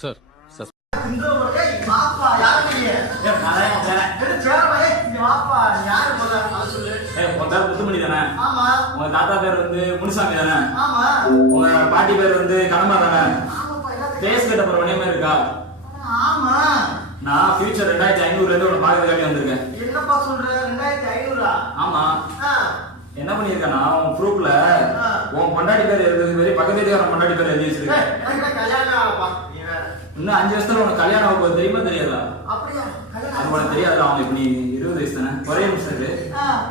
Sir sir முத்துமணி தானே? உங்க தாத்தா பேர் வந்து முனுசாமி தானே? உங்க பாட்டி பேர் வந்து கடம்பா தானே? பேஸ் கட்ட போற உடனே இருக்கா? நான் ஃபியூச்சர் 2500 இருந்து உன பாக்கிறதுக்காக வந்திருக்கேன். என்னப்பா சொல்ற? 2500? ஆமா. என்ன பண்ணிருக்கேன்னா உன் ப்ரூஃப்ல உன் பொண்டாட்டி பேர் எழுதுறது மாதிரி பக்கத்து வீட்டுக்காரன் பொண்டாட்டி பேர் எழுதி வச்சிருக்கேன். கல்யாணம் ஆகப்பா. இன்னும் 5 வருஷத்துல உனக்கு கல்யாணம் ஆக போகுது, தெரியுமா தெரியாதா? அப்படியா? அது உனக்கு தெரியாது. அவங்க இப்ப நீ 20 வயசு தானே? ஒரே நிமிஷம் இருக்கு.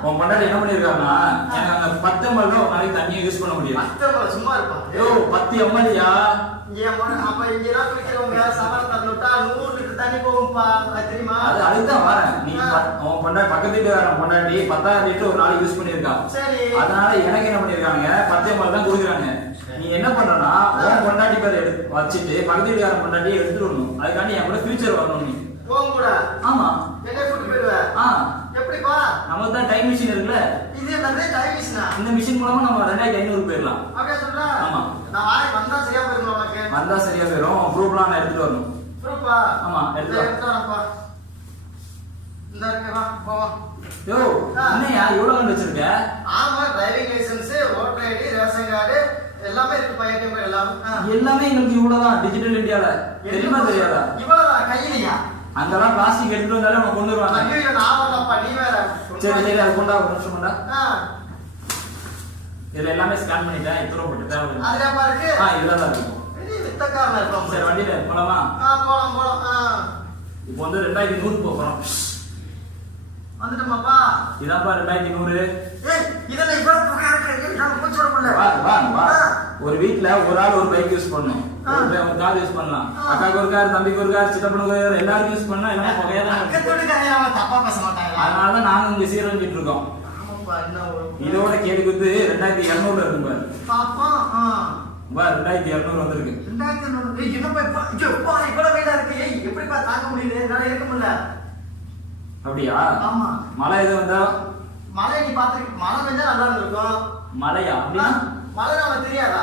உன் பொண்டாட்டி என்ன பண்ணிருக்காங்கன்னா எனக்கு அந்த 10 ml தான் ஒரு நாளைக்கு தண்ணியை யூஸ் பண்ண முடியும். 10 ml சும்மா இருப்பா. ஐயோ 10 ml-யா? அப்ப இங்க எல்லாம் குடிக்கிறவங்க சவால் தந்துட்டா 100 லிட்டர் தண்ணி போகும்பா, அது தெரியுமா? அதுதான் வரேன். நீ உன் பொண்டாட்டி பக்கத்து வீட்டுக்காரன் பொண்டாட்டி 10,000 லிட்டர் ஒரு நாளைக்கு யூஸ் பண்ணிருக்கா. சரி. அதனால எனக்கு என்ன பண்ணிருக்காங்க 10 ml தான் குடுக்குறாங்க. நீ என்ன பண்றனா உன் பொண்டாட்டி பேர் எடுத்து வச்சிட்டு பக்கத்து வீட்டுக்காரன் பொண்டாட்டியை எடுத்துட்டு வரணும். அதுக்காண்டி என் கூட ஃபியூச்சர் வரணும் நீ. போங்க கூட. ஆமா. என்ன கூட்டி போயிடுவ? எப்படிப்பா? நமக்கு தான் டைம் மிஷின் இருக்குல்ல. இது என்னது டைம் மிஷினா? இந்த மிஷின் மூலமா நம்ம 2500 போயிடலாம். அப்படியே சொல்ற? ஆமா. நான் வாய் வந்தா சரியா போயிடும் உனக்கு. வந்தா சரியா போயிடும். ப்ரூஃப்லாம் நான் எடுத்துட்டு வரணும். ப்ரூஃபா? ஆமா, எடுத்துட்டு வரேன்ப்பா. இந்த இருக்கா போ. யோ, என்னையா இவ்வளவு கண்டு வச்சிருக்க? ஆமா, driving licence, voter ID, ration card எல்லாமே இருக்கு. பையன் பேர் எல்லாமே எங்களுக்கு இவ்வளவுதான் டிஜிட்டல் இந்தியால. தெரியுமா தெரியாதா? இவ்வளவுதான் கையிலையா? அங்கெல்லாம் பிளாஸ்டிக் எடுத்துட்டு வந்தாலே நம்ம கொண்டு வருவாங்க. ஐயோ நான் வரலப்பா, நீ வேற. சரி சரி, அது கொண்டா ஒரு நிமிஷம் கொண்டா. இதுல எல்லாமே ஸ்கேன் பண்ணிட்டேன். இத்தனை போட்டு தேவை. அதுல பாருக்கு. இதுல தான் இருக்கும். பெரிய வித்தக்காரனா இருப்பான். சரி, வண்டியில போலாமா? போலாம். இப்போ வந்து 2100 போறோம். வந்துட்டோமாப்பா? இதாப்பா 2100. ஏய், இதெல்லாம் இவ்வளவு புகை இருக்கு. நான் மூச்சு விட முடியல. வா. ஒரு வீட்ல ஒரு ஆள் ஒரு பைக் யூஸ் பண்ணணும். ஒரு கார் யூஸ் பண்ணலாம். அக்காக்கு ஒரு கார், தம்பிக்கு ஒரு கார், சித்தப்பனுக்கு ஒரு கார், எல்லாரும் யூஸ் பண்ணா எல்லாமே புகையா தான் இருக்கும். அக்கத்தோடுக்காரங்க அவன் தப்பா பேச மாட்டாங்க. அதனால தான் நாங்க இங்க சீரழிஞ்சிட்டு இருக்கோம். ஆமாப்பா, என்ன ஒரு இதோட கேடி குத்து 2200 இருக்கும் பாரு. பாப்பா. வா, 2200 வந்திருக்கு. 2200. ஏய், என்னப்பா இப்ப இவ்வளவு வெயிலா இருக்கு. ஏய், எப்படிப்பா தாங்க முடியுது? என்னால இருக்க முடியல. அப்படியா? ஆமா. மழை எது வந்தா? மழை நீ பாத்துக்க. மழை பெஞ்சா நல்லா இருந்திருக்கும். மழையா? அப்படின்னா மழை நமக்கு தெரியாதா?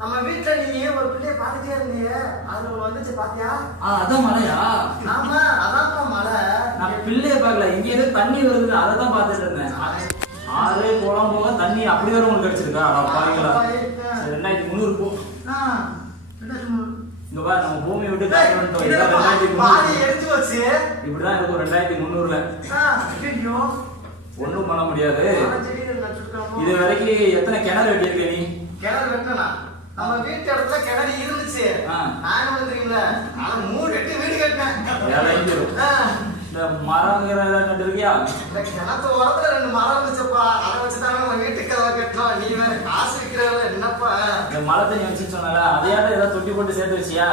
நம்ம வீட்டுல நீ ஒரு பிள்ளைய பாத்துட்டே இருந்தீங்க, அது ஒண்ணு வந்துச்சு பாத்தியா? அதான் மழையா? ஆமா, அதான்ப்பா மழை. நான் பிள்ளைய பார்க்கல, இங்க ஏதோ தண்ணி வருது, அதை தான் பார்த்துட்டு இருந்தேன். ஆறு குளம் போக தண்ணி அப்படி வர உங்களுக்கு கிடைச்சிருக்கா? பாருங்களா, 2300 போ. இங்க பாரு, நம்ம பூமி விட்டு காட்டி வந்துட்டோம். 2300 எரிஞ்சு வச்சு இப்படிதான் இருக்கும். 2300ல ஒண்ணும் பண்ண முடியாது. இது வரைக்கும் எத்தனை கிணறு வெட்டியிருக்க நீ? கிணறு வெட்டனா? நம்ம வீட்டு இடத்துல கிணறு இருந்துச்சு. நான் என்ன தெரியுங்களா, நான் 3 வெட்டி வீடு கட்டினேன். இந்த மரங்கிற நட்டு இருக்கியா? இந்த கிணத்து ஓரத்துல 2 மரம் இருந்துச்சுப்பா. அதை வச்சுதாங்க நம்ம வீட்டுக்கு கதவை கட்டணும். நீ வேற காசு விற்கிறவங்க என்னப்பா? இந்த மழை தண்ணி வச்சுன்னு சொன்னால அதையாவது ஏதாவது தொட்டி போட்டு சேர்த்து வச்சியா?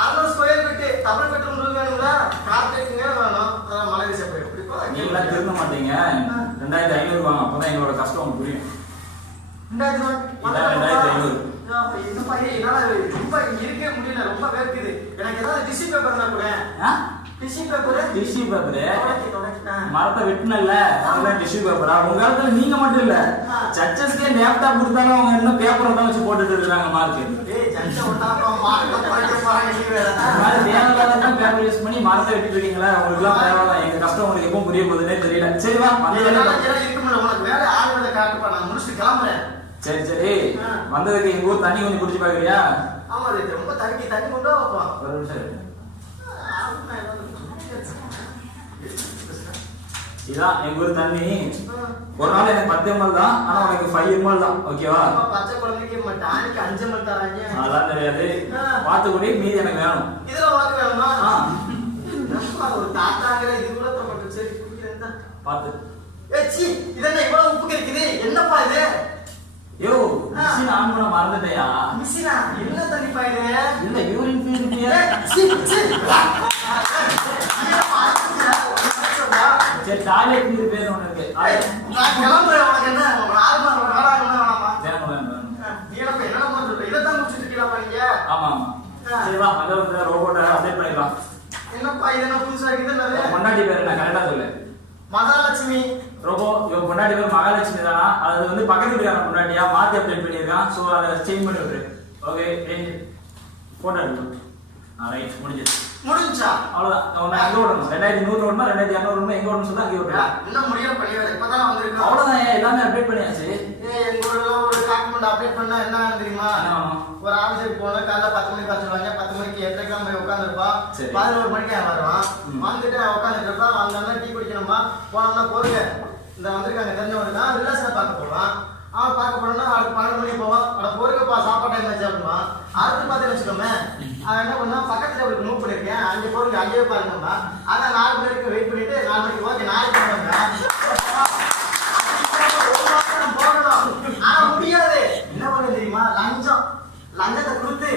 600 ஸ்கொயர் ஃபீட் தமிழ் பெட்ரூம் வேணுங்களா? கார்பரேட்டுங்க வேணும். அதான் மழை விஷயம் போய் எப்படிப்பா? நீங்களாம் திருந்த மாட்டீங்க. 2500 வாங்க, அப்பதான் எங்களோட கஷ்டம் உங்களுக்கு புரியும். 2500. என்னப்பா, என்னால ரொம்ப இருக்கவே முடியல. ரொம்ப வேர்க்குது. எனக்கு ஏதாவது டிஷ்யூ பேப்பர்னா கூட. டிஷ்யூ பேப்பரு மரத்தை வெட்டினல்ல, அதெல்லாம் டிஷ்யூ பேப்பரா? உங்க காலத்துல நீங்க மட்டும் இல்ல, சர்ச்சஸ்க்கே லேப்டாப் கொடுத்தாலும் அவங்க என்ன பேப்பரை தான் வச்சு போட்டுட்டு இருக்காங்க. மார்க் பேப்பர் யூஸ் பண்ணி மரத்தை வெட்டிட்டு இருக்கீங்களா? உங்களுக்கு எல்லாம் தேவைதான். எங்க கஷ்டம் உங்களுக்கு எப்பவும் புரிய போகுதுன்னே தெரியல. சரி வா, சரி சரி. வந்ததுக்கு எங்க ஊர் தண்ணி கொஞ்சம் குடிச்சு பாக்குறியா? ஆமா, ரொம்ப தண்ணி கொண்டு வா. ஒரு நிமிஷம். இதான் எங்க ஊர் தண்ணி. ஒரு நாள் எனக்கு 10 ml தான், ஆனா உனக்கு 5 ml தான். ஓகேவா? பச்சை குழந்தைக்கு டானிக்கு 5 ml தராங்க. அதெல்லாம் தெரியாது. பார்த்து கூட மீதி எனக்கு வேணும். இதுல உனக்கு வேணுமா? ஒரு தாத்தாங்கிற இது கூட தரமாட்டேன். சரி, குடிக்கிறேன். பார்த்து. சி, இதென்ன இவ்வளவு உப்பு கிடைக்குது? என்னப்பா இது? யோ, மிஷின் ஆன் பண்ண மறந்துட்டேயா? மிஷினா? என்ன தண்ணிப்பா இது? இல்ல, யூரின் பியூரிஃபையர். சரி, டாய்லெட் பியூரிஃபையர் ஒண்ணு இருக்கு. நான் கிளம்புறேன். உனக்கு என்ன? ஒரு 6 மாசம் ஒரு வேலை ஆகணும் வேணாமா? வேணும். நீ என்ன சொல்ற? இதைத்தான் முடிச்சுட்டு இருக்கீங்களா நீங்க? ஆமா. சரி வா, அத வந்து ரோபோட்டை அப்டேட் பண்ணிடலாம். என்னப்பா இது என்ன புதுசா இருக்குது? நிறைய பொண்டாட்டி பேர் என்ன கரெக்டா சொல்லு. மகாலட்சுமி. ரோபோ, இவன் பொண்டாட்டி பேர் மகாலட்சுமி தானா? அது வந்து பக்கத்து வீட்டுக்காரன் பொண்டாட்டியா மாத்தி அப்டேட் பண்ணியிருக்கான். ஸோ அதை சேஞ்ச் பண்ணி விட்டுரு. ஓகே, போட்டோ எடுக்கணும். ரைட் முடிஞ்சிருச்சு. முடிஞ்சா அவ்வளவுதான். அவன் எங்க ஓடணும்? 2100 ஓடணுமா 2200 ஓடணுமா எங்க ஓடணும் சொல்ல அங்கே ஓடணும். இன்னும் முடியல பண்ணியாரு. இப்பதான் வந்திருக்கோம். அவ்வளவுதான். எல்லாமே அப்டேட் பண்ணியாச்சு. எங்க ஊர்ல ஒரு டாக்குமெண்ட் அப்டேட் பண்ணா என்ன தெரியுமா? ஒரு ஆபீஸுக்கு போனா காலைல 10 மணிக்கு வச்சிருவாங்க. 10 மணிக்கு 8:00 போய் உட்காந்துருப்பான். 11 மணிக்கு வருவான். வந்துட்டு உட்காந்துட்டு இருப்பான். வந்தோம்னா டீ குடிக்கணுமா போனோம்னா போருங்க இந்த வந்திருக்காங்க தெரிஞ்சவங்க தான் ரிலேஷனை பார்க்க போவான். அவன் பார்க்க போனோம்னா அடுத்து 12 மணிக்கு போவான். அவட பொறுக்கப்பா சாப்பாடு டைம் வச்சு அப்படிமா அடுத்து பார்த்து வச்சுக்கோமே அவன் என்ன பண்ணா பக்கத்துல ஒரு மூவ் பண்ணிருக்கேன் அங்கே போறதுக்கு அங்கேயே பாருங்கம்மா அதான் 4 மணிக்கு வெயிட் பண்ணிட்டு 4 மணிக்கு ஓகே நாளைக்கு போகணும். ஆனா முடியாது. என்ன பண்ண தெரியுமா? லஞ்சத்தை கொடுத்து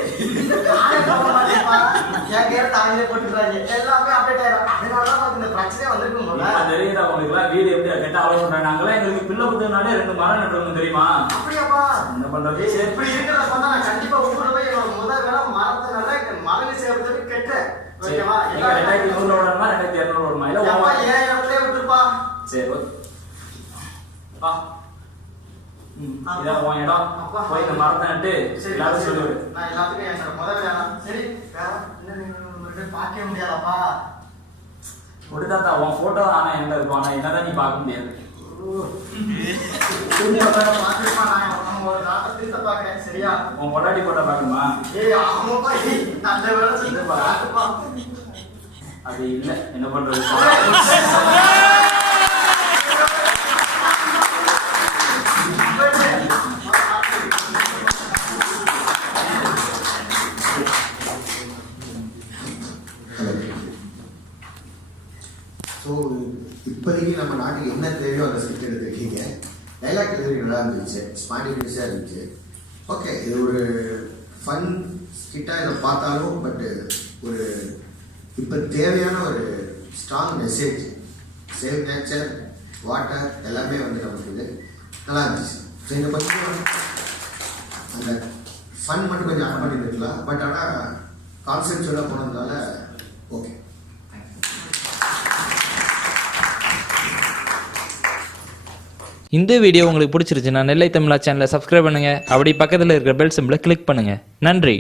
தாங்களே போட்டுறாங்க. எல்லாமே அப்டேட் ஆயிடும். அதனாலதான் இந்த பிரச்சனை வந்திருக்கும் போல தெரியுதா உங்களுக்கு? வீடு எப்படி கெட்ட ஆலோசனை பண்றாங்க. எங்களுக்கு பிள்ளை புத்தகனாலே 2 மரம் நட்டுறோம் தெரியுமா? அப்படியாப்பா? என்ன பண்றது? எப்படி இருக்கிறத பார்த்தா நான் கண்டிப்பா ஊர்ல போய் என்னோட முதல் வேலை மரத்தினால மரங்கள் சேர்த்து கெட்டேன். ஓகேவா? 2100 ஓடணுமா 2200 ஓடணுமா? இல்ல ஏன் இடத்துல விட்டுருப்பா. சரி வா. இதான் உன் இடம். போய் இந்த மரத்தை நட்டு எல்லாரும் சொல்லுவாரு. நான் எல்லாத்துக்கும் என் முதல் வேலை. சரி வேற பார்க்க முடியாதாப்பா? முடிதாத்தா உன் போட்டோ ஆனா என்ன இருக்கும். ஆனா என்னதான் நீ பார்க்க முடியாது. சரியா? உன் பொண்டாட்டி போட்டோ பார்க்கணுமா? நல்ல வேலை செய்யுப்பா. அது இல்ல என்ன பண்றது? ஸோ இப்போதைக்கு நம்ம நாட்டுக்கு என்ன தேவையோ அதை ஸ்கிரிப்ட் எடுத்துருக்கீங்க. டைலாக் டெலிவரி நல்லா இருந்துச்சு, ஸ்பான்டேனியஸாக இருந்துச்சு. ஓகே, இது ஒரு ஃபன் ஸ்கிட்டாக இதை பார்த்தாலும் பட்டு ஒரு இப்போ தேவையான ஒரு strong message, save nature, water எல்லாமே வந்து நமக்கு இது நல்லா இருந்துச்சு. ஸோ இதை பற்றி அந்த ஃபன் மட்டும் கொஞ்சம் ஆட் பண்ணியிருக்கலாம். பட் ஆனால் கான்செப்ட் சொல்ல போனதுனால ஓகே. இந்த வீடியோ உங்களுக்கு பிடிச்சிருச்சுன்னா நெல்லை தமிழா சேனலை சப்ஸ்கிரைப் பண்ணுங்கள். அப்படி பக்கத்தில் இருக்கிற பெல் சிம்பிளை கிளிக் பண்ணுங்கள். நன்றி.